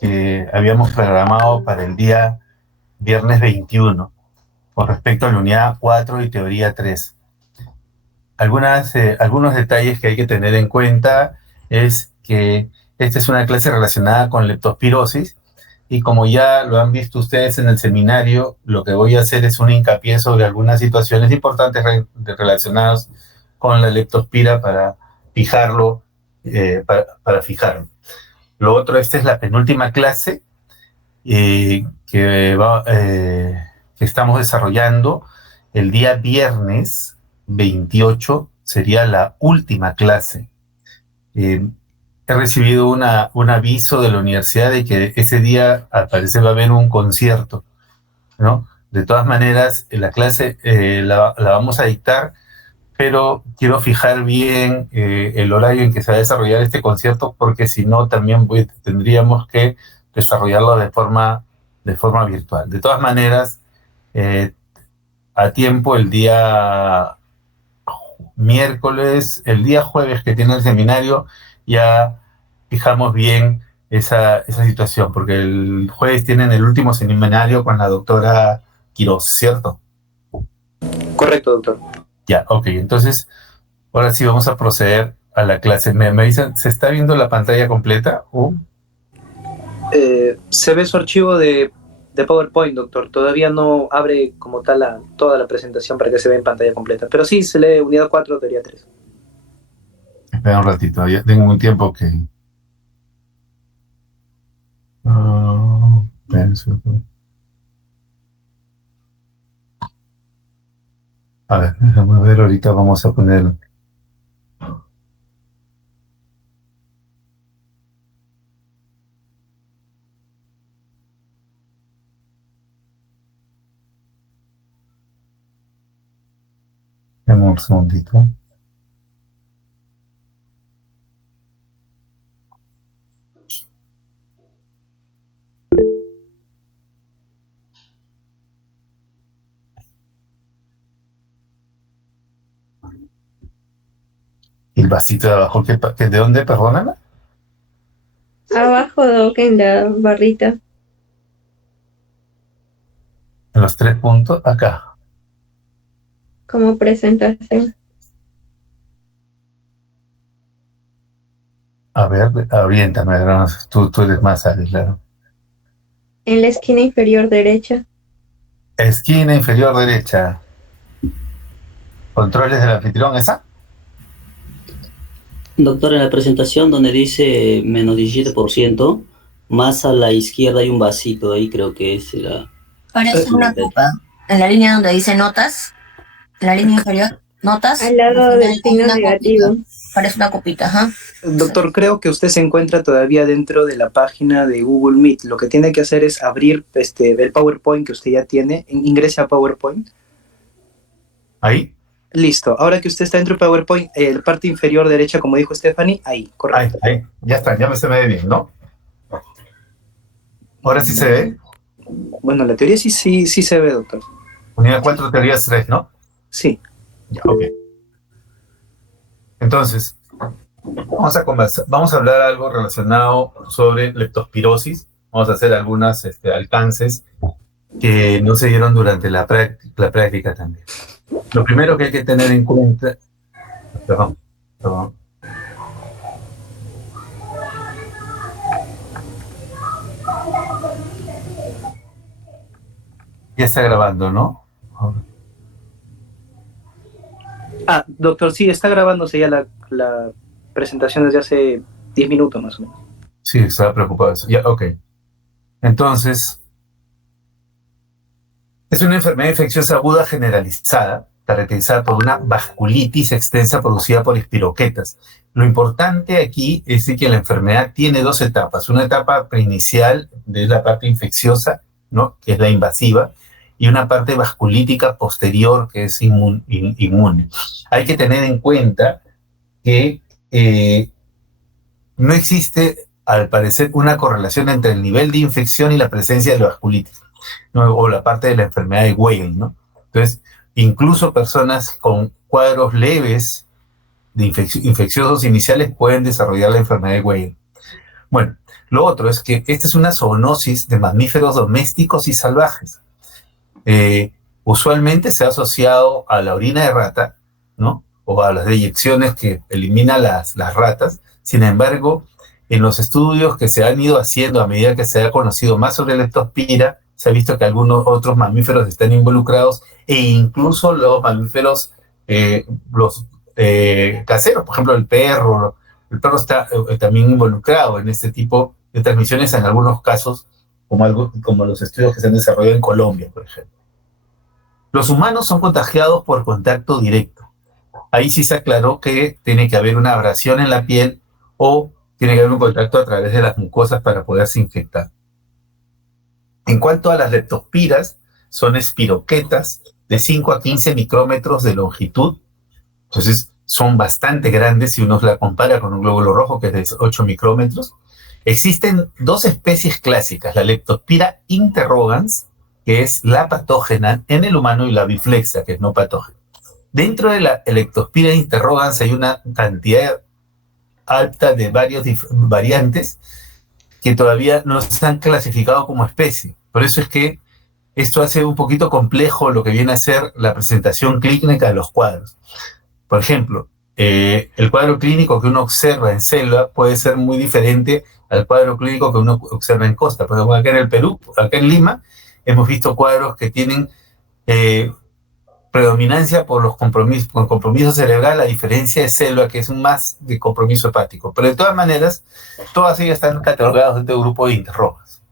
que habíamos programado para el día viernes 21 con respecto a la unidad 4 y teoría 3. Algunos detalles que hay que tener en cuenta es que esta es una clase relacionada con leptospirosis y como ya lo han visto ustedes en el seminario, lo que voy a hacer es un hincapié sobre algunas situaciones importantes relacionadas con la leptospira para fijarlo, para fijarlo. Lo otro, esta es la penúltima clase que estamos desarrollando. El día viernes 28 sería la última clase. He recibido un aviso de la universidad de que ese día al parecer va a haber un concierto, ¿no? De todas maneras, la clase la vamos a dictar, pero quiero fijar bien el horario en que se va a desarrollar este concierto, porque si no también tendríamos que desarrollarlo de forma virtual. De todas maneras, a tiempo el día miércoles, el día jueves que tiene el seminario, ya fijamos bien esa situación, porque el jueves tienen el último seminario con la doctora Quiroz, ¿cierto? Correcto, doctor. Ya, ok, entonces ahora sí vamos a proceder a la clase. Me dicen, ¿se está viendo la pantalla completa? Se ve su archivo de PowerPoint, doctor. Todavía no abre como tal toda la presentación para que se vea en pantalla completa. Pero sí, se lee unidad 4, teoría 3. Espera un ratito, ya tengo un tiempo que... A ver, déjame ver, ahorita vamos a poner... Dame un segundito. El vasito de abajo, ¿de dónde, perdóname? Abajo, Doc, en la barrita. En los 3 puntos, acá. Como presentación. A ver, oriéntame, tú eres más ágil, claro. En la esquina inferior derecha. Esquina inferior derecha. ¿Controles del anfitrión, esa? Doctor, en la presentación donde dice menos 17%, más a la izquierda hay un vasito, ahí creo que es la... Parece una copa. En la línea donde dice notas, en la línea inferior, notas. Al lado del signo negativo. Copita. Parece una copita, ajá. Doctor, creo que usted se encuentra todavía dentro de la página de Google Meet. Lo que tiene que hacer es abrir el PowerPoint que usted ya tiene. Ingrese a PowerPoint. Ahí. Listo. Ahora que usted está dentro de PowerPoint, la parte inferior derecha, como dijo Stephanie, ahí, correcto. Ahí. Ya está, ya se me ve bien, ¿no? ¿Ahora sí se ve? Bueno, la teoría sí se ve, doctor. Unidad 4, teoría 3, ¿no? Sí. Ya, ok. Entonces, vamos a hablar algo relacionado sobre leptospirosis. Vamos a hacer algunos alcances que no se dieron durante la práctica también. Lo primero que hay que tener en cuenta... Perdón. Ya está grabando, ¿no? Doctor, sí, está grabándose ya la presentación desde hace 10 minutos más o menos. Sí, estaba preocupado de eso. Ya, ok. Entonces, es una enfermedad infecciosa aguda generalizada, caracterizada por una vasculitis extensa producida por espiroquetas. Lo importante aquí es que la enfermedad tiene 2 etapas. Una etapa preinicial de la parte infecciosa, ¿no?, que es la invasiva, y una parte vasculítica posterior, que es inmune. Hay que tener en cuenta que no existe, al parecer, una correlación entre el nivel de infección y la presencia de la vasculitis, ¿no?, o la parte de la enfermedad de Weil, ¿no? Entonces, incluso personas con cuadros leves de infecciosos iniciales pueden desarrollar la enfermedad de Weil. Bueno, Lo otro es que esta es una zoonosis de mamíferos domésticos y salvajes. Usualmente se ha asociado a la orina de rata, ¿no? O a las deyecciones que elimina las ratas. Sin embargo, en los estudios que se han ido haciendo a medida que se ha conocido más sobre la leptospira, se ha visto que algunos otros mamíferos están involucrados e incluso los mamíferos, caseros, por ejemplo, el perro está también involucrado en este tipo de transmisiones en algunos casos, como los estudios que se han desarrollado en Colombia, por ejemplo. Los humanos son contagiados por contacto directo. Ahí sí se aclaró que tiene que haber una abrasión en la piel o tiene que haber un contacto a través de las mucosas para poderse infectar. En cuanto a las leptospiras, son espiroquetas de 5 a 15 micrómetros de longitud. Entonces, son bastante grandes si uno la compara con un glóbulo rojo, que es de 8 micrómetros. Existen dos especies clásicas, la Leptospira interrogans, que es la patógena en el humano, y la biflexa, que es no patógena. Dentro de la Leptospira interrogans hay una cantidad alta de varias variantes que todavía no se han clasificado como especie. Por eso es que esto hace un poquito complejo lo que viene a ser la presentación clínica de los cuadros. Por ejemplo, el cuadro clínico que uno observa en selva puede ser muy diferente al cuadro clínico que uno observa en costa. Por ejemplo, acá en el Perú, acá en Lima, hemos visto cuadros que tienen predominancia por los compromiso cerebral, a diferencia de selva, que es más de compromiso hepático. Pero de todas maneras, todas ellas están catalogadas dentro del grupo de interrogas.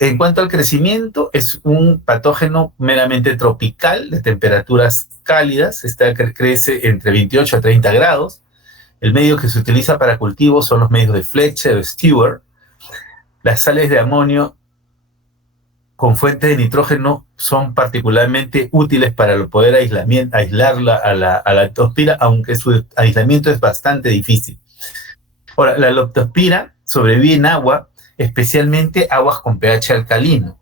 En cuanto al crecimiento, es un patógeno meramente tropical, de temperaturas cálidas, crece entre 28 a 30 grados. El medio que se utiliza para cultivo son los medios de Fletcher o Stewart. Las sales de amonio con fuente de nitrógeno son particularmente útiles para poder aislarla a la leptospira, aunque su aislamiento es bastante difícil. Ahora, la leptospira sobrevive en agua, especialmente aguas con pH alcalino,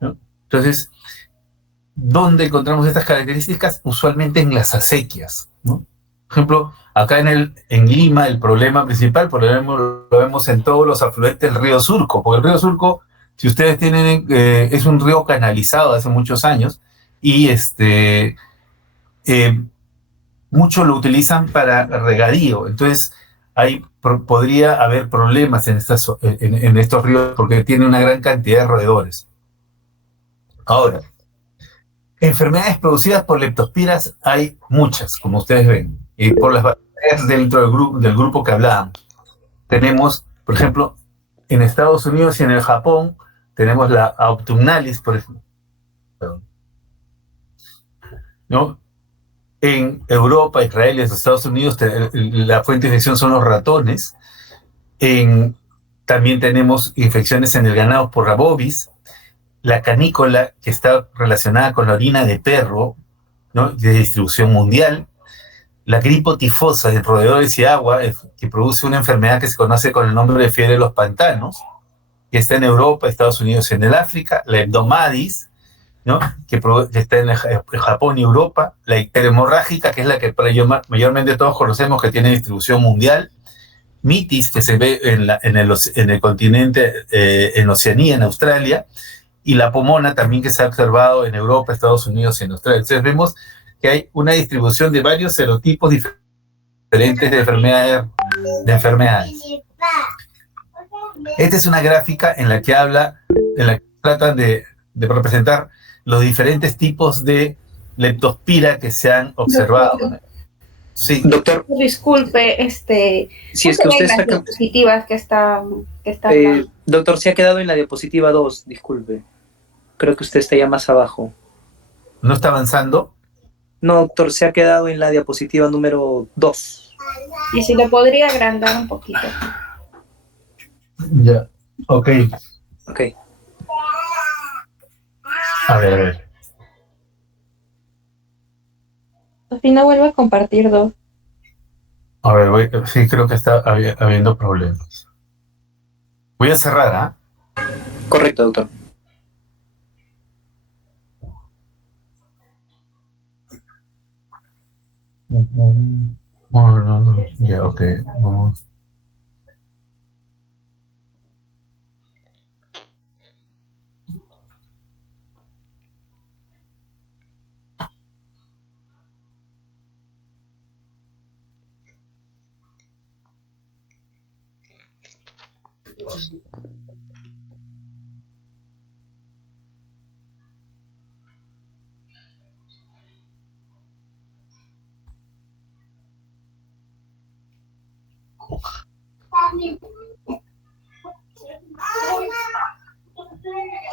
¿no? Entonces, ¿dónde encontramos estas características? Usualmente en las acequias, ¿no? Por ejemplo, acá en Lima, el problema principal lo vemos en todos los afluentes del río Surco, porque el río Surco, si ustedes tienen, es un río canalizado hace muchos años y muchos lo utilizan para regadío. Entonces, podría haber problemas en estos ríos porque tiene una gran cantidad de roedores. Ahora, enfermedades producidas por leptospiras hay muchas, como ustedes ven, por las bacterias dentro del grupo que hablábamos. Tenemos, por ejemplo, en Estados Unidos y en el Japón, tenemos la Autumnalis, por ejemplo, ¿no? En Europa, Israel y los Estados Unidos, la fuente de infección son los ratones. También tenemos infecciones en el ganado por rabovis, la canícola, que está relacionada con la orina de perro, ¿no?, de distribución mundial, la gripotifosa de roedores y agua, que produce una enfermedad que se conoce con el nombre de fiebre de los pantanos, que está en Europa, Estados Unidos y en el África, la Hebdomadis, ¿no?, que está en Japón y Europa, la hemorrágica, que es la que mayormente todos conocemos, que tiene distribución mundial, mitis, que se ve en el continente, en Oceanía, en Australia, y la pomona también, que se ha observado en Europa, Estados Unidos y en Australia. Entonces vemos que hay una distribución de varios serotipos diferentes de enfermedades. Esta es una gráfica en la que tratan de representar los diferentes tipos de leptospira que se han observado. Sí. Doctor, disculpe, si es que usted está... diapositivas que está doctor, se ha quedado en la diapositiva 2, disculpe. Creo que usted está ya más abajo. ¿No está avanzando? No, doctor, se ha quedado en la diapositiva número 2. Y si lo podría agrandar un poquito. Ya, ok. Ok. A ver. Así no vuelvo a compartir dos. A ver, sí, creo que está habiendo problemas. Voy a cerrar, ¿ah? Correcto, doctor. Bueno, ya, ok, vamos.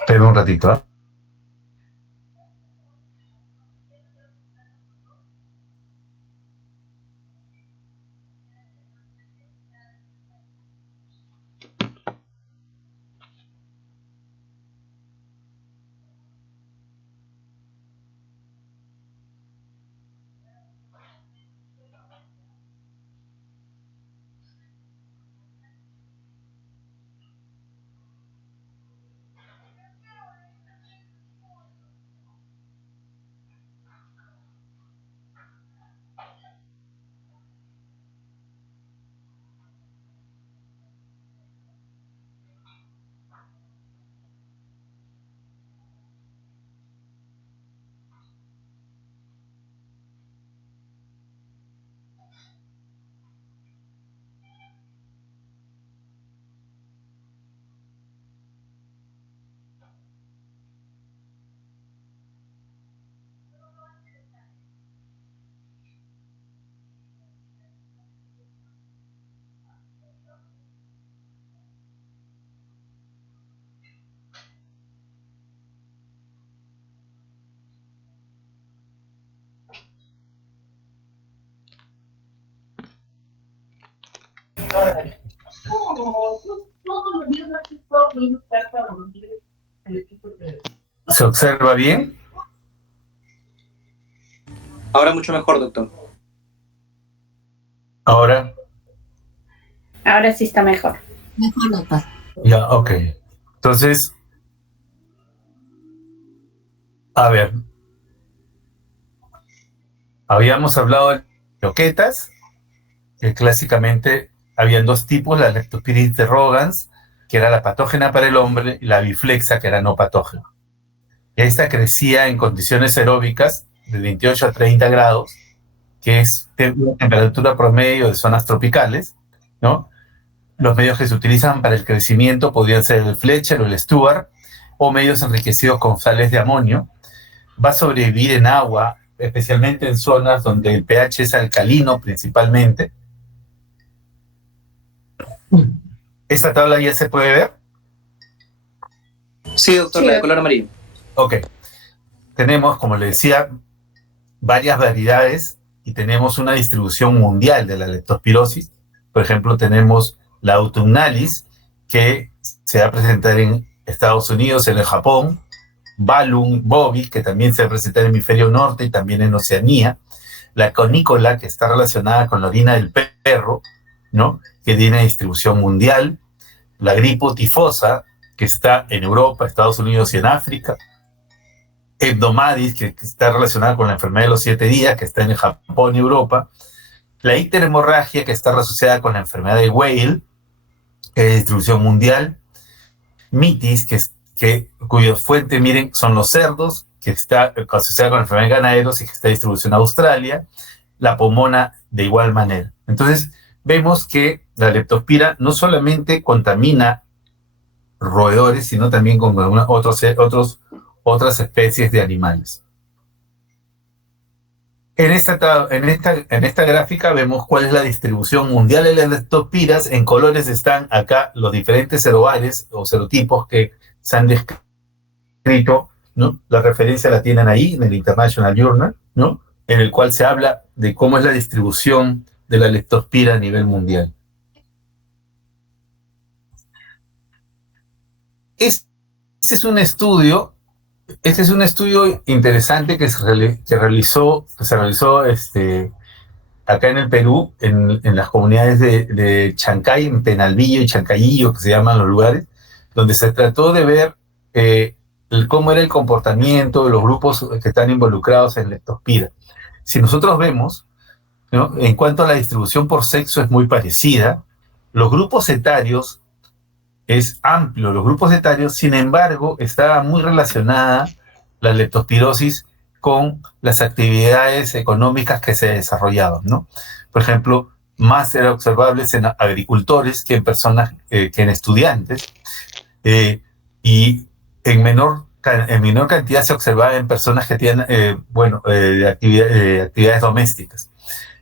Espera un ratito, ¿eh? ¿Se observa bien? Ahora mucho mejor, doctor. Ahora, Ahora sí está mejor. Mejor, doctor. ya, ok. Entonces, a ver, habíamos hablado de croquetas, que clásicamente habían dos tipos, la Leptospiris interrogans, que era la patógena para el hombre, y la biflexa, que era no patógena. Esta crecía en condiciones aeróbicas de 28 a 30 grados, que es temperatura promedio de zonas tropicales, ¿no? Los medios que se utilizan para el crecimiento podrían ser el Fletcher o el Stuart, o medios enriquecidos con sales de amonio. Va a sobrevivir en agua, especialmente en zonas donde el pH es alcalino principalmente. ¿Esta tabla ya se puede ver? Sí, doctor, Sí. la de color amarillo. Ok. Tenemos, como le decía, varias variedades y tenemos una distribución mundial de la leptospirosis. Por ejemplo, tenemos la autumnalis, que se va a presentar en Estados Unidos, en el Japón, Balum bovis, que también se va a presentar en el hemisferio norte y también en Oceanía, la conícola, que está relacionada con la orina del perro, ¿no? Que tiene distribución mundial, la gripo tifosa, que está en Europa, Estados Unidos y en África, Hebdomadis, que está relacionada con la enfermedad de los 7 días, que está en Japón y Europa, la icterhemorragia, que está asociada con la enfermedad de Weil, que es de distribución mundial, mitis, cuya fuente, miren, son los cerdos, que está asociada con la enfermedad de ganaderos y que está de distribución en Australia, la pomona de igual manera. Entonces, vemos que la leptospira no solamente contamina roedores, sino también con otras especies de animales. En esta gráfica vemos cuál es la distribución mundial de las leptospiras. En colores están acá los diferentes serobares o serotipos que se han descrito, ¿no? La referencia la tienen ahí en el International Journal, ¿no? En el cual se habla de cómo es la distribución de la leptospira a nivel mundial. Este es un estudio interesante que se realizó acá en el Perú, en las comunidades de Chancay, en Penalvillo y Chancayillo, que se llaman los lugares, donde se trató de ver cómo era el comportamiento de los grupos que están involucrados en leptospira. Si nosotros vemos, ¿no? En cuanto a la distribución por sexo es muy parecida. Los grupos etarios es amplio, los grupos etarios, sin embargo, está muy relacionada la leptospirosis con las actividades económicas que se desarrollaban, ¿no? Por ejemplo, más eran observables en agricultores que en personas, que en estudiantes, y en menor cantidad se observaba en personas que tienen, actividades domésticas.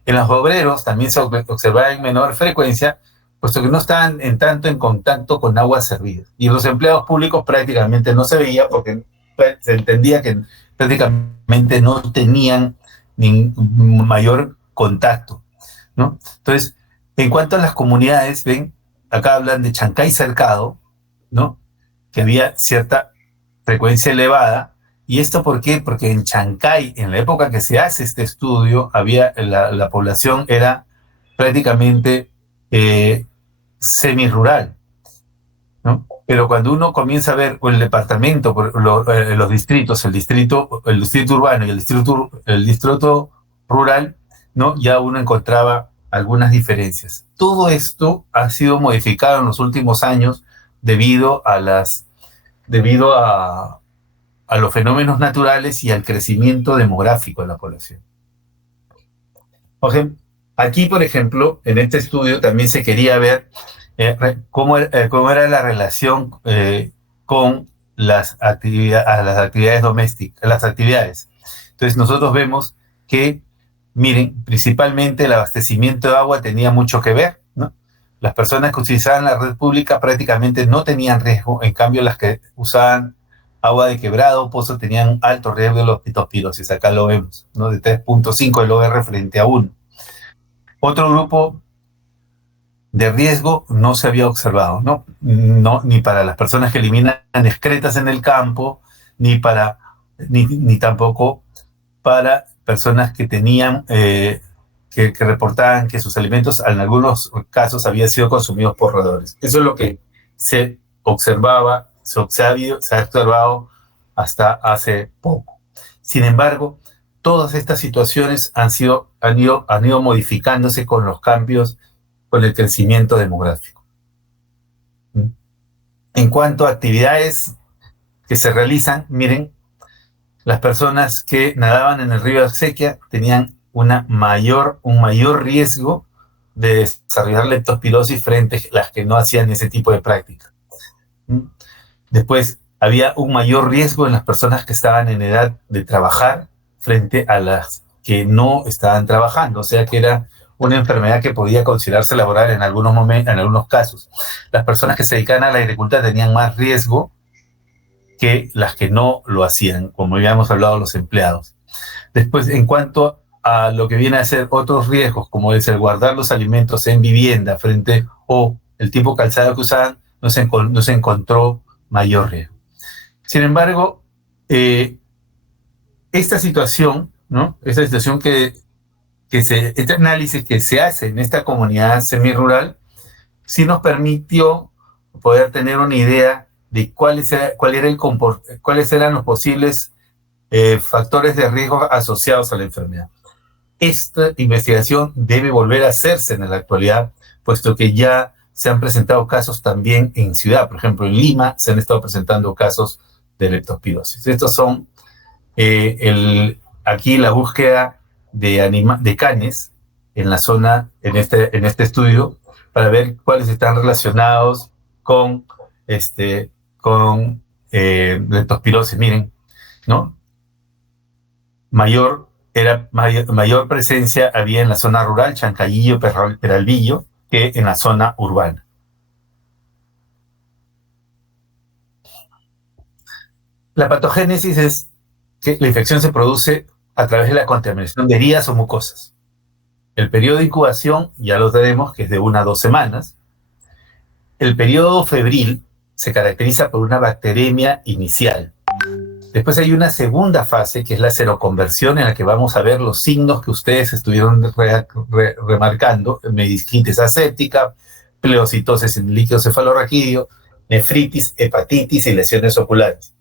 En los obreros también se observaba en menor frecuencia, puesto que no estaban tanto en contacto con aguas servidas. Y en los empleados públicos prácticamente no se veía, porque se entendía que prácticamente no tenían mayor contacto, ¿no? Entonces, en cuanto a las comunidades, ven, acá hablan de Chancay Cercado, ¿no? Que había cierta frecuencia elevada. ¿Y esto por qué? Porque en Chancay, en la época que se hace este estudio, la población era prácticamente semirural, ¿no? Pero cuando uno comienza a ver el departamento, los distritos, el distrito urbano y el distrito rural, ¿no? Ya uno encontraba algunas diferencias. Todo esto ha sido modificado en los últimos años debido a los fenómenos naturales y al crecimiento demográfico de la población. Aquí, por ejemplo, en este estudio también se quería ver cómo era la relación con las actividades domésticas, las actividades. Entonces nosotros vemos que, miren, principalmente el abastecimiento de agua tenía mucho que ver, ¿no? Las personas que utilizaban la red pública prácticamente no tenían riesgo, en cambio las que usaban agua de quebrado, pozo, tenían un alto riesgo de leptospirosis. Acá lo vemos, ¿no? De 3.5 del OR frente a 1. Otro grupo de riesgo no se había observado, ¿no? Ni para las personas que eliminan excretas en el campo, ni tampoco para personas que tenían, que reportaban que sus alimentos en algunos casos habían sido consumidos por roedores. Eso es lo que se observaba, se ha observado hasta hace poco. Sin embargo, todas estas situaciones han ido modificándose con los cambios, con el crecimiento demográfico. En cuanto a actividades que se realizan, miren, las personas que nadaban en el río Exequia tenían un mayor riesgo de desarrollar leptospirosis frente a las que no hacían ese tipo de práctica. Después, había un mayor riesgo en las personas que estaban en edad de trabajar frente a las que no estaban trabajando, o sea que era una enfermedad que podía considerarse laboral en algunos momentos, en algunos casos. Las personas que se dedicaban a la agricultura tenían más riesgo que las que no lo hacían, como habíamos hablado, los empleados. Después, en cuanto a lo que viene a ser otros riesgos, como es el guardar los alimentos en vivienda o el tipo de calzado que usaban, no se encontró mayor riesgo. Sin embargo, esta situación, ¿no? Este análisis que se hace en esta comunidad semirural, sí nos permitió poder tener una idea de cuáles eran los posibles factores de riesgo asociados a la enfermedad. Esta investigación debe volver a hacerse en la actualidad, puesto que ya se han presentado casos también en ciudad. Por ejemplo, en Lima se han estado presentando casos de leptospirosis. Estos son aquí la búsqueda de canes en la zona, en este estudio, para ver cuáles están relacionados con leptospirosis. Miren, ¿no? Mayor presencia había en la zona rural, Chancayillo, Peralvillo, que en la zona urbana. La patogénesis es que la infección se produce a través de la contaminación de heridas o mucosas. El periodo de incubación ya lo tenemos, que es de 1 a 2 semanas. El periodo febril se caracteriza por una bacteremia inicial. Después hay una segunda fase, que es la seroconversión, en la que vamos a ver los signos que ustedes estuvieron remarcando: meningitis aséptica, pleocitosis en el líquido cefalorraquídeo, nefritis, hepatitis y lesiones oculares.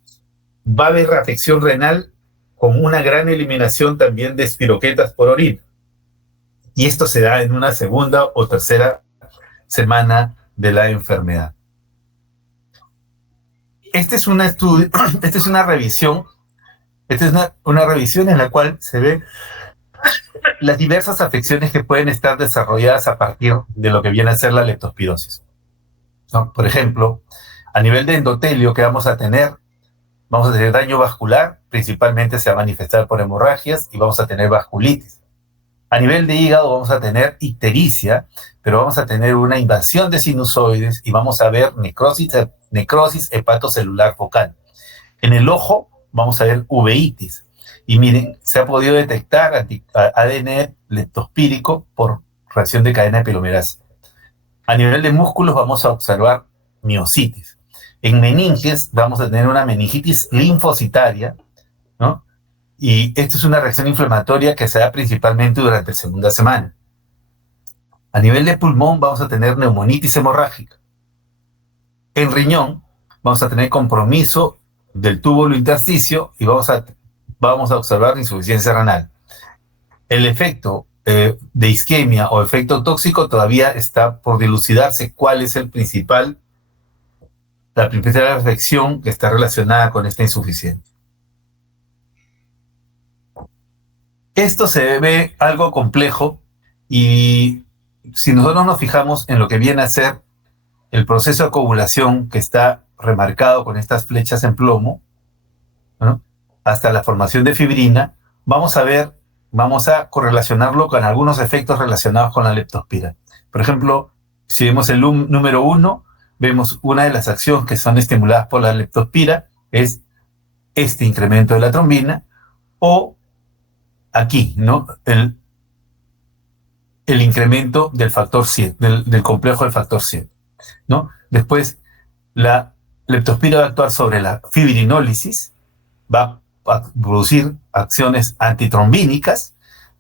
Va a haber reafección renal con una gran eliminación también de espiroquetas por orina. Y esto se da en una segunda o tercera semana de la enfermedad. Esta es una revisión en la cual se ve las diversas afecciones que pueden estar desarrolladas a partir de lo que viene a ser la leptospirosis, ¿no? Por ejemplo, a nivel de endotelio que vamos a tener daño vascular, principalmente se va a manifestar por hemorragias y vamos a tener vasculitis. A nivel de hígado vamos a tener ictericia, pero vamos a tener una invasión de sinusoides y vamos a ver necrosis hepatocelular focal. En el ojo vamos a ver uveitis. Y miren, se ha podido detectar ADN leptospírico por reacción de cadena de pilomerasa. A nivel de músculos vamos a observar miositis. En meninges vamos a tener una meningitis linfocitaria, ¿no? Y esto es una reacción inflamatoria que se da principalmente durante la segunda semana. A nivel de pulmón vamos a tener neumonitis hemorrágica. En riñón vamos a tener compromiso del túbulo intersticio y vamos a observar insuficiencia renal. El efecto de isquemia o efecto tóxico todavía está por dilucidarse cuál es la principal afección que está relacionada con esta insuficiencia. Esto se ve algo complejo y si nosotros nos fijamos en lo que viene a ser el proceso de coagulación que está remarcado con estas flechas en plomo, ¿no?, hasta la formación de fibrina, vamos a correlacionarlo con algunos efectos relacionados con la leptospira. Por ejemplo, si vemos el número 1, vemos una de las acciones que son estimuladas por la leptospira, es este incremento de la trombina, o aquí, ¿no?, el incremento del factor 7, del complejo del factor 7, ¿no? Después, la leptospira va a actuar sobre la fibrinólisis, va a producir acciones antitrombínicas,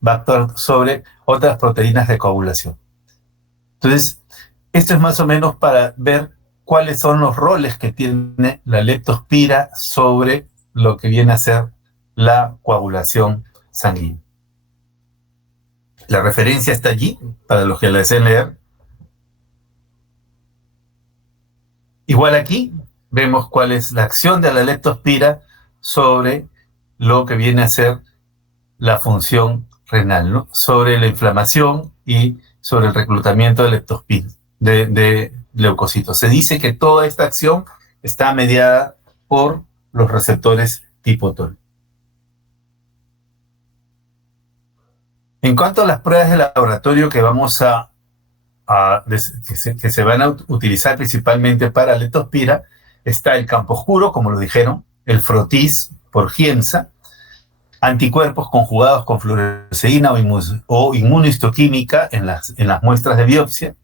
va a actuar sobre otras proteínas de coagulación. Entonces, esto es más o menos para ver cuáles son los roles que tiene la leptospira sobre lo que viene a ser la coagulación sanguínea. La referencia está allí, para los que la deseen leer. Igual aquí vemos cuál es la acción de la leptospira sobre lo que viene a ser la función renal, ¿no?, sobre la inflamación y sobre el reclutamiento de leptospira, de leucocitos. Se dice que toda esta acción está mediada por los receptores tipo TOL. En cuanto a las pruebas de laboratorio que que se van a utilizar principalmente para leptospira, está el campo oscuro, como lo dijeron, el frotis por Giemsa, anticuerpos conjugados con fluoresceína o inmunohistoquímica en las muestras de biopsia,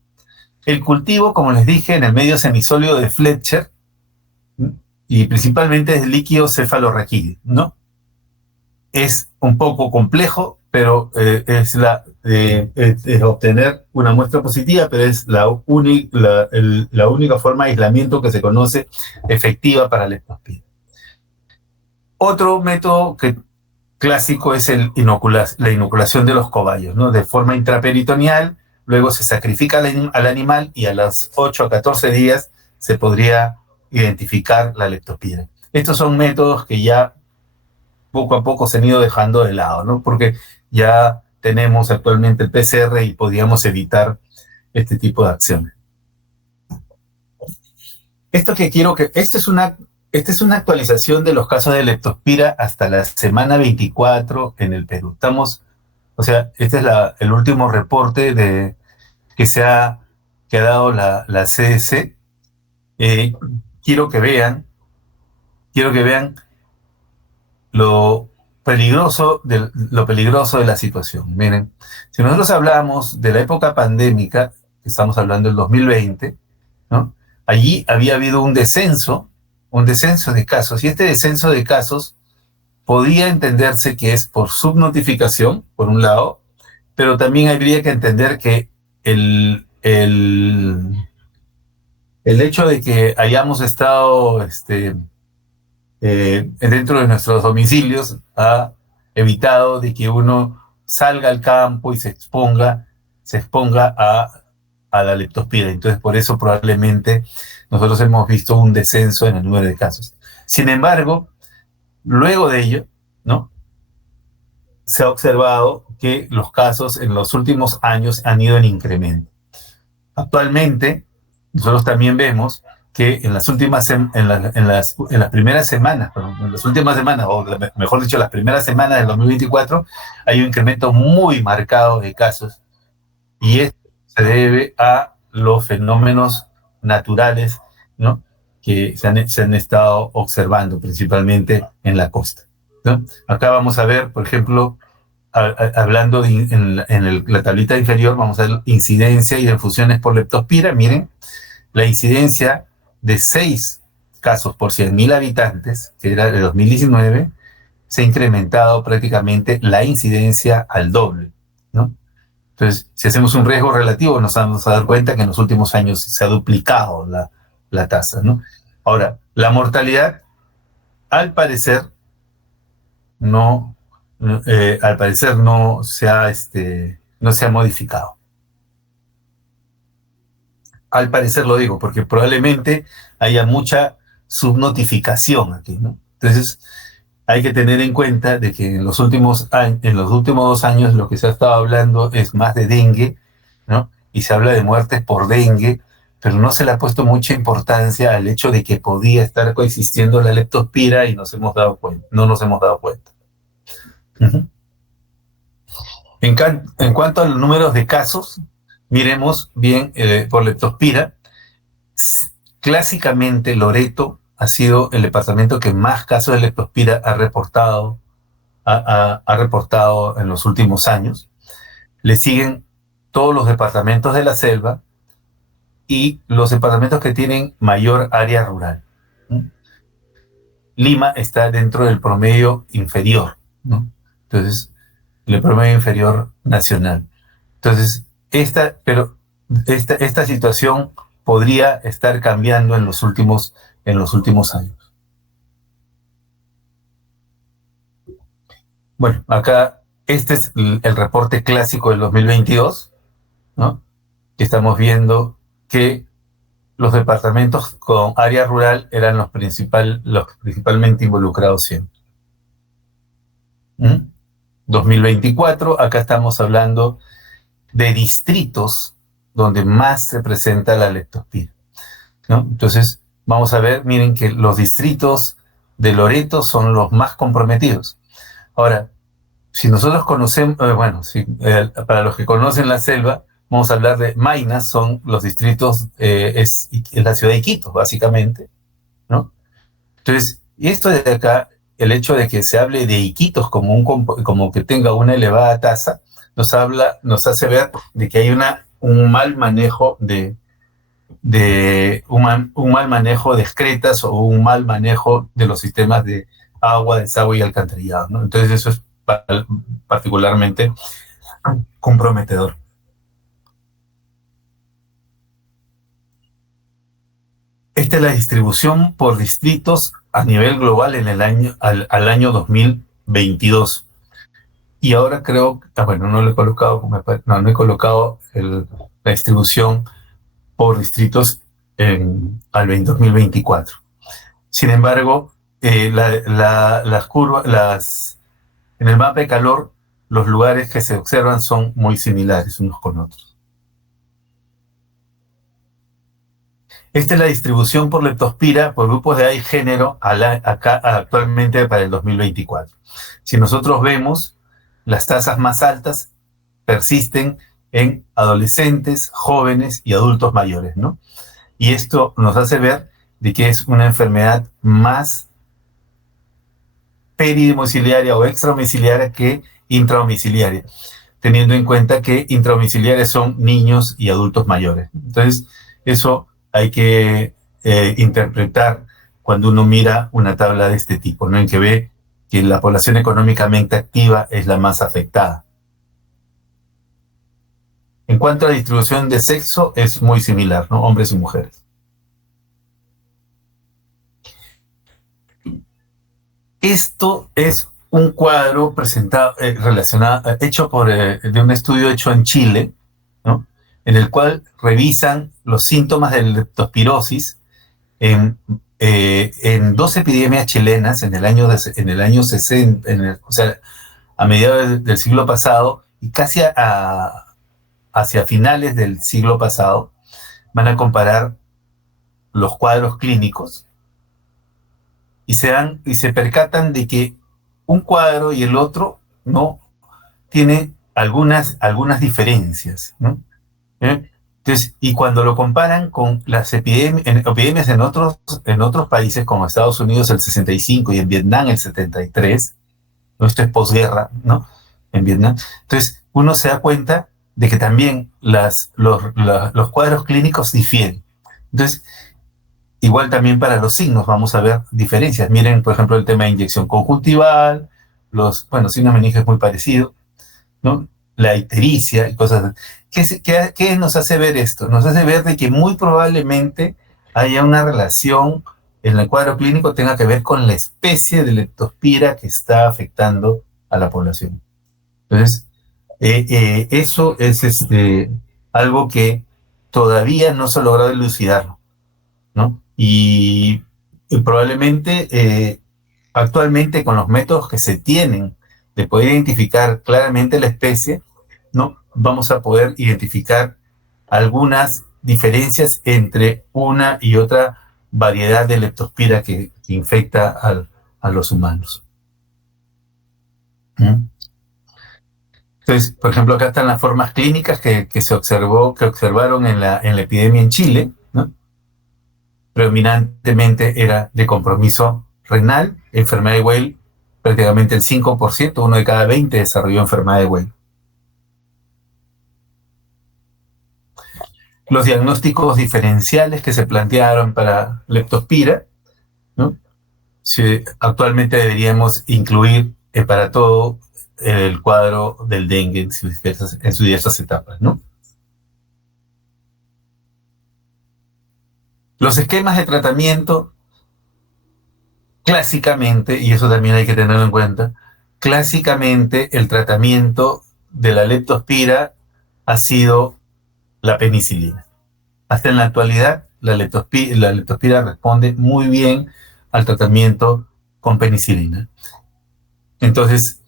el cultivo, como les dije, en el medio semisólido de Fletcher, y principalmente es líquido cefalorraquídeo, ¿no? Es un poco complejo, pero es obtener una muestra positiva, pero es la única forma de aislamiento que se conoce efectiva para la leptospira. Otro método clásico es la inoculación de los cobayos, ¿no?, de forma intraperitoneal. Luego se sacrifica al animal y a los 8 a 14 días se podría identificar la leptospira. Estos son métodos que ya poco a poco se han ido dejando de lado, ¿no?, porque ya tenemos actualmente el PCR y podríamos evitar este tipo de acciones. Esta es una actualización de los casos de leptospira hasta la semana 24 en el Perú. Este es el último reporte que ha dado la CDC. Quiero que vean lo peligroso de la situación. Miren, si nosotros hablamos de la época pandémica, estamos hablando del 2020, ¿no?, allí había habido un descenso de casos, y este descenso de casos podía entenderse que es por subnotificación, por un lado, pero también habría que entender que el hecho de que hayamos estado dentro de nuestros domicilios ha evitado de que uno salga al campo y se exponga a la leptospira. Entonces, por eso probablemente nosotros hemos visto un descenso en el número de casos. Sin embargo, luego de ello, ¿no?, se ha observado que los casos en los últimos años han ido en incremento. Actualmente, nosotros también vemos que en las últimas, en las primeras semanas, en las últimas semanas, o mejor dicho, las primeras semanas del 2024, hay un incremento muy marcado de casos, y esto se debe a los fenómenos naturales, ¿no?, que se han estado observando principalmente en la costa, ¿no? Acá vamos a ver, por ejemplo, hablando la tablita inferior, vamos a ver incidencia y defunciones por leptospira. Miren, la incidencia de 6 casos por 100.000 habitantes, que era de 2019, se ha incrementado prácticamente la incidencia al doble, ¿no? Entonces, si hacemos un riesgo relativo, nos vamos a dar cuenta que en los últimos años se ha duplicado la tasa, ¿no? Ahora, la mortalidad, al parecer, no se ha modificado. Al parecer lo digo, porque probablemente haya mucha subnotificación aquí, ¿no? Entonces, hay que tener en cuenta de que en los últimos 2 años lo que se ha estado hablando es más de dengue, ¿no? Y se habla de muertes por dengue, pero no se le ha puesto mucha importancia al hecho de que podía estar coexistiendo la leptospira y no nos hemos dado cuenta. Uh-huh. En cuanto a los números de casos, miremos bien por leptospira. Clásicamente Loreto ha sido el departamento que más casos de leptospira ha reportado en los últimos años. Le siguen todos los departamentos de la selva y los departamentos que tienen mayor área rural. Lima está dentro del promedio inferior, ¿no? Entonces, el promedio inferior nacional. Entonces, esta situación podría estar cambiando en los últimos años. Bueno, acá este es el reporte clásico del 2022, ¿no? Estamos viendo que los departamentos con área rural eran los principalmente involucrados siempre. 2024, acá estamos hablando de distritos donde más se presenta la leptospira, ¿no? Entonces, vamos a ver, miren que los distritos de Loreto son los más comprometidos. Ahora, si nosotros conocemos, para los que conocen la selva, vamos a hablar de Maynas, son los distritos, es la ciudad de Iquitos, básicamente, ¿no? Entonces, esto de acá, el hecho de que se hable de Iquitos como que tenga una elevada tasa, nos hace ver de que hay un mal manejo de excretas, o un mal manejo de los sistemas de agua, desagüe y alcantarillado, ¿no? Entonces eso es particularmente comprometedor. Esta es la distribución por distritos a nivel global en al año 2022. Y ahora creo, no he colocado la distribución por distritos al 2024. Sin embargo, las curvas, en el mapa de calor, los lugares que se observan son muy similares unos con otros. Esta es la distribución por leptospira, por grupos de edad y género, acá actualmente para el 2024. Si nosotros vemos, las tasas más altas persisten en adolescentes, jóvenes y adultos mayores, ¿no? Y esto nos hace ver de que es una enfermedad más peridomiciliaria o extradomiciliaria que intradomiciliaria, teniendo en cuenta que intradomiciliares son niños y adultos mayores. Entonces, eso hay que interpretar cuando uno mira una tabla de este tipo, ¿no? En que ve que la población económicamente activa es la más afectada. En cuanto a la distribución de sexo, es muy similar, ¿no? Hombres y mujeres. Esto es un cuadro presentado, hecho de un estudio hecho en Chile, ¿no? En el cual revisan los síntomas de leptospirosis en 2 epidemias chilenas en el año 60, a mediados del siglo pasado y casi hacia finales del siglo pasado, van a comparar los cuadros clínicos y se percatan de que un cuadro y el otro no tiene algunas diferencias, ¿no? Entonces, y cuando lo comparan con las epidemias en otros países como Estados Unidos el 65 y en Vietnam el 73, ¿no? Esto es posguerra, ¿no? En Vietnam. Entonces, uno se da cuenta de que también los cuadros clínicos difieren. Entonces, igual también para los signos vamos a ver diferencias. Miren, por ejemplo, el tema de inyección conjuntival, signos meninges muy parecidos, ¿no? La ictericia y cosas así. ¿Qué nos hace ver esto? Nos hace ver de que muy probablemente haya una relación en el cuadro clínico tenga que ver con la especie de leptospira que está afectando a la población. Entonces, eso es algo que todavía no se ha logrado elucidar, ¿no? Y probablemente actualmente con los métodos que se tienen de poder identificar claramente la especie, ¿no? Vamos a poder identificar algunas diferencias entre una y otra variedad de leptospira que infecta a los humanos. Entonces, por ejemplo, acá están las formas clínicas que observaron en la epidemia en Chile, ¿no? Predominantemente era de compromiso renal, enfermedad de Weil, prácticamente el 5%, uno de cada 20 desarrolló enfermedad de Weil. Los diagnósticos diferenciales que se plantearon para leptospira, ¿no? Actualmente deberíamos incluir para todo el cuadro del dengue en sus diversas etapas, ¿no? Los esquemas de tratamiento, clásicamente, y eso también hay que tenerlo en cuenta, clásicamente el tratamiento de la leptospira ha sido la penicilina. Hasta en la actualidad, la leptospira responde muy bien al tratamiento con penicilina. Entonces,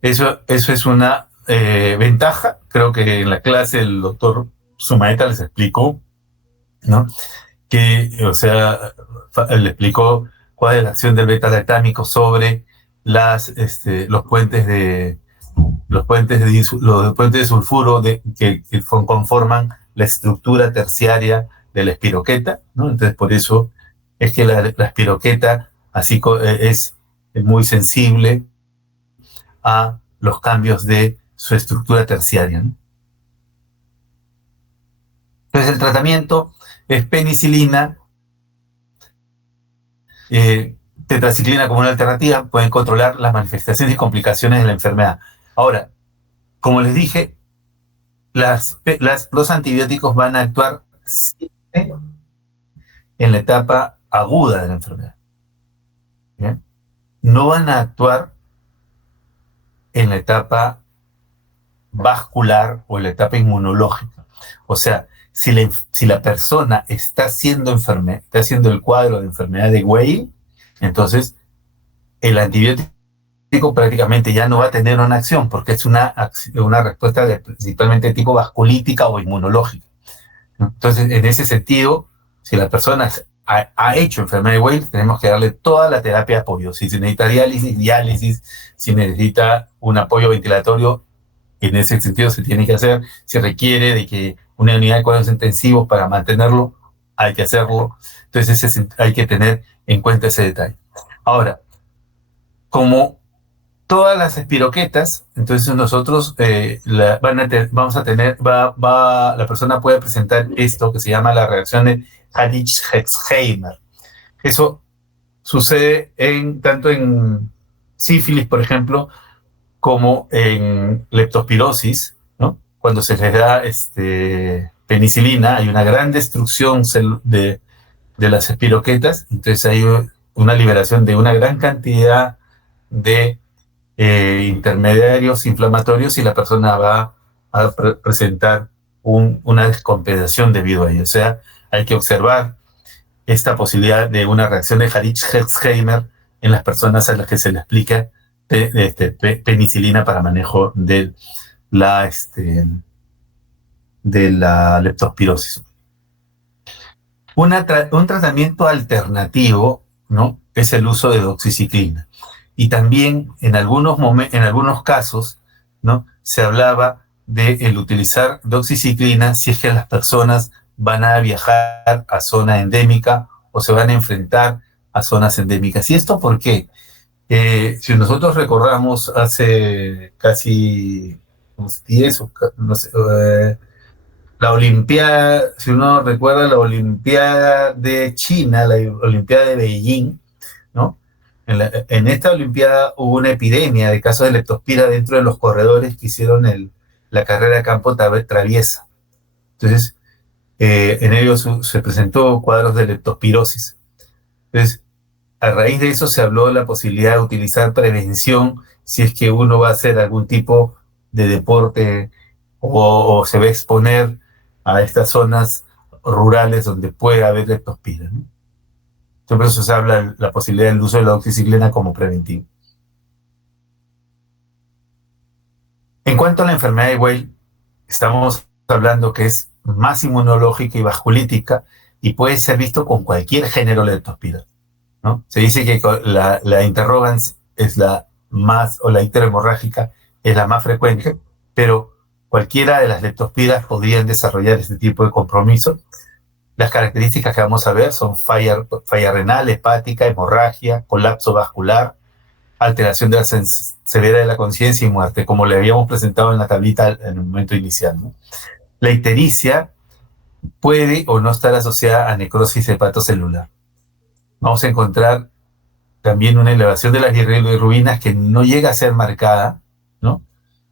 eso es una ventaja. Creo que en la clase el doctor Sumaeta les explicó, ¿no? Le explicó cuál es la acción del beta-lactámico sobre los puentes de sulfuro que conforman la estructura terciaria de la espiroqueta, ¿no? Entonces, por eso es que la espiroqueta es muy sensible a los cambios de su estructura terciaria, ¿no? Entonces, el tratamiento es penicilina, tetraciclina como una alternativa, pueden controlar las manifestaciones y complicaciones de la enfermedad. Ahora, como les dije, los antibióticos van a actuar siempre en la etapa aguda de la enfermedad. ¿Bien? No van a actuar en la etapa vascular o en la etapa inmunológica. O sea, si la persona está haciendo el cuadro de enfermedad de Weil, entonces el antibiótico prácticamente ya no va a tener una acción porque es una respuesta principalmente de tipo vasculítica o inmunológica. Entonces, en ese sentido, si la persona ha hecho enfermedad de Weil, tenemos que darle toda la terapia de apoyo. Si se necesita diálisis, si necesita un apoyo ventilatorio, en ese sentido se tiene que hacer. Si requiere de que una unidad de cuidados intensivos para mantenerlo, hay que hacerlo. Entonces hay que tener en cuenta ese detalle. Ahora, como todas las espiroquetas, entonces nosotros la persona puede presentar esto que se llama la reacción de Harich-Herxheimer. Eso sucede tanto en sífilis, por ejemplo, como en leptospirosis, ¿no? Cuando se les da penicilina, hay una gran destrucción de las espiroquetas, entonces hay una liberación de una gran cantidad de intermediarios inflamatorios y la persona va a presentar una descompensación debido a ello. O sea, hay que observar esta posibilidad de una reacción de Harich-Herxheimer en las personas a las que se le explica penicilina para manejo de la leptospirosis. Un tratamiento alternativo, ¿no?, es el uso de doxiciclina. Y también en algunos casos, ¿no?, se hablaba de el utilizar doxiciclina si es que las personas van a viajar a zona endémica o se van a enfrentar a zonas endémicas. ¿Y esto por qué? Si nosotros recordamos hace casi unos 10 o no sé, la Olimpiada, si uno recuerda la Olimpiada de China, la Olimpiada de Beijing, ¿no? En esta Olimpiada hubo una epidemia de casos de leptospira dentro de los corredores que hicieron la carrera de campo traviesa. Entonces, en ellos se presentó cuadros de leptospirosis. Entonces, a raíz de eso se habló de la posibilidad de utilizar prevención si es que uno va a hacer algún tipo de deporte o se va a exponer a estas zonas rurales donde puede haber leptospira, ¿no? Entonces, por eso se habla de la posibilidad del uso de la doxiciclina como preventivo. En cuanto a la enfermedad de Weil, estamos hablando que es más inmunológica y vasculítica y puede ser visto con cualquier género de leptospira, ¿no? Se dice que la interrogans es la más, o la interhemorrágica es la más frecuente, pero cualquiera de las leptospiras podrían desarrollar este tipo de compromiso. Las características que vamos a ver son falla renal, hepática, hemorragia, colapso vascular, alteración de la severa de la conciencia y muerte, como le habíamos presentado en la tablita en el momento inicial, ¿no? La ictericia puede o no estar asociada a necrosis hepatocelular. Vamos a encontrar también una elevación de las bilirrubinas que no llega a ser marcada, ¿no?,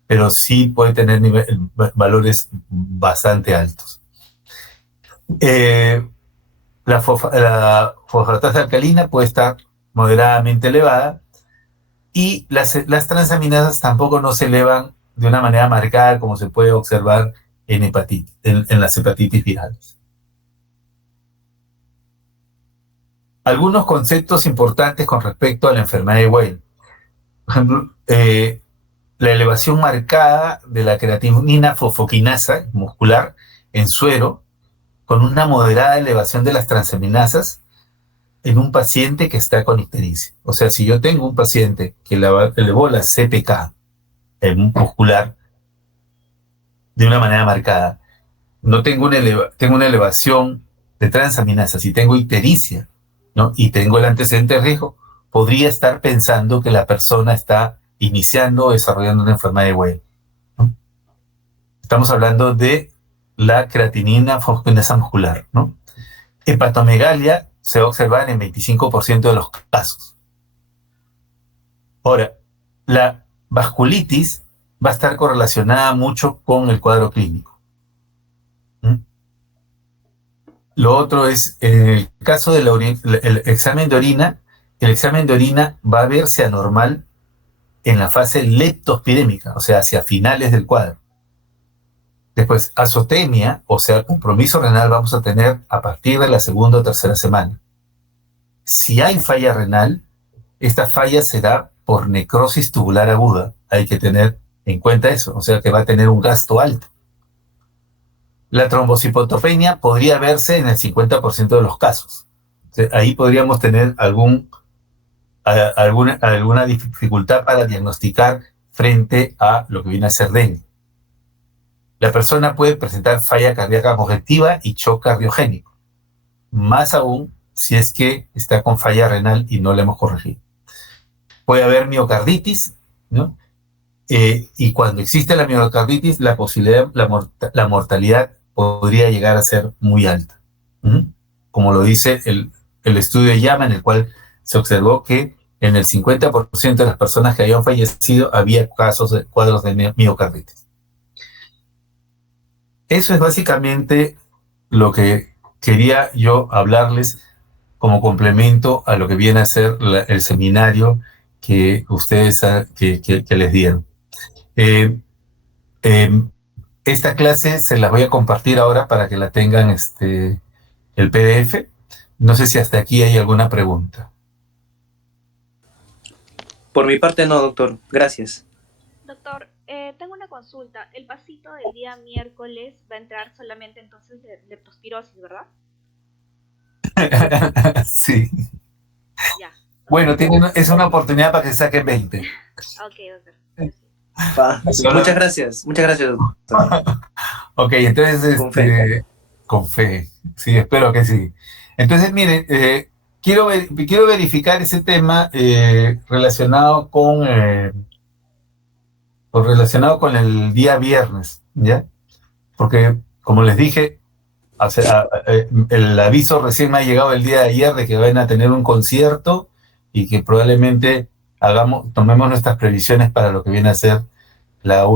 pero sí puede tener valores bastante altos. La fosfatasa alcalina puede estar moderadamente elevada y las transaminasas tampoco no se elevan de una manera marcada como se puede observar en las hepatitis virales. Algunos conceptos importantes con respecto a la enfermedad de Weil. Por ejemplo, la elevación marcada de la creatinina fosfoquinasa muscular en suero con una moderada elevación de las transaminasas en un paciente que está con ictericia. O sea, si yo tengo un paciente que elevó la CPK muscular de una manera marcada, no tengo una elevación de transaminasas y tengo ictericia, ¿no?, y tengo el antecedente de riesgo, podría estar pensando que la persona está iniciando o desarrollando una enfermedad de Weil, ¿no? Estamos hablando de la creatinina fosfoquinasa muscular, ¿no? Hepatomegalia se va a observar en 25% de los casos. Ahora, la vasculitis va a estar correlacionada mucho con el cuadro clínico. Lo otro es, en el caso del examen de orina, el examen de orina va a verse anormal en la fase leptospidémica, o sea, hacia finales del cuadro. Después, azotemia, o sea, compromiso renal vamos a tener a partir de la segunda o tercera semana. Si hay falla renal, esta falla se da por necrosis tubular aguda. Hay que tener en cuenta eso, o sea que va a tener un gasto alto. La trombocitopenia podría verse en el 50% de los casos. O sea, ahí podríamos tener alguna dificultad para diagnosticar frente a lo que viene a ser dengue. La persona puede presentar falla cardíaca congestiva y shock cardiogénico, más aún si es que está con falla renal y no la hemos corregido. Puede haber miocarditis, ¿no? Y cuando existe la miocarditis, la mortalidad podría llegar a ser muy alta. Como lo dice el estudio de Llama, en el cual se observó que en el 50% de las personas que habían fallecido había cuadros de miocarditis. Eso es básicamente lo que quería yo hablarles como complemento a lo que viene a ser el seminario que ustedes que les dieron. Esta clase se las voy a compartir ahora para que la tengan el PDF. No sé si hasta aquí hay alguna pregunta. Por mi parte no, doctor. Gracias. Doctor, tengo una consulta. El vasito del día miércoles va a entrar solamente entonces de leptospirosis, ¿verdad? Sí. Ya. Bueno, es una oportunidad para que se saquen 20. Ok, doctor. Muchas gracias. Muchas gracias, doctor. Ok, entonces, Con fe. con fe. Sí, espero que sí. Entonces, miren, quiero verificar ese tema relacionado con el día viernes, ¿ya? Porque, como les dije, el aviso recién me ha llegado el día de ayer de que van a tener un concierto y que probablemente tomemos nuestras previsiones para lo que viene a ser la